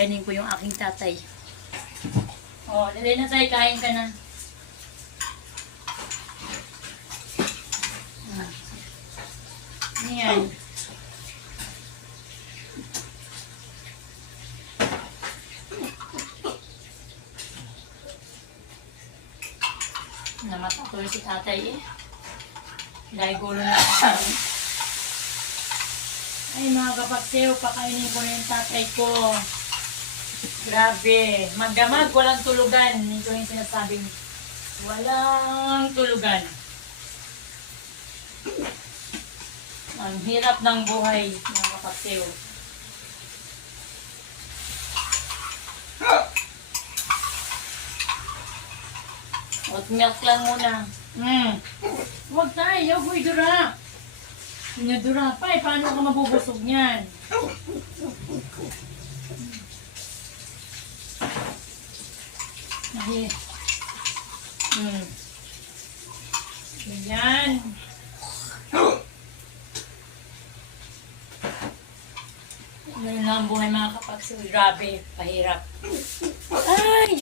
Kainin ko yung aking tatay. Oh, dali na tayo, kain ka na. Ayan. Namatatuloy si tatay eh. Dahil gulo na siya. Ay mga kapagsew, pakainin ko na yung tatay ko. Grabe. Magdamag, walang tulugan. Ito yung sinasabing walang tulugan. Ang hirap ng buhay, mga kapagsew. Oat milk lang muna. Huwag tayo, boy, dura. Sinadura pa eh, paano ka mabubusog niyan? Ayan. Ayan. Ganun lang ang buhay mga kapagsew. Grabe, pahirap. Ay!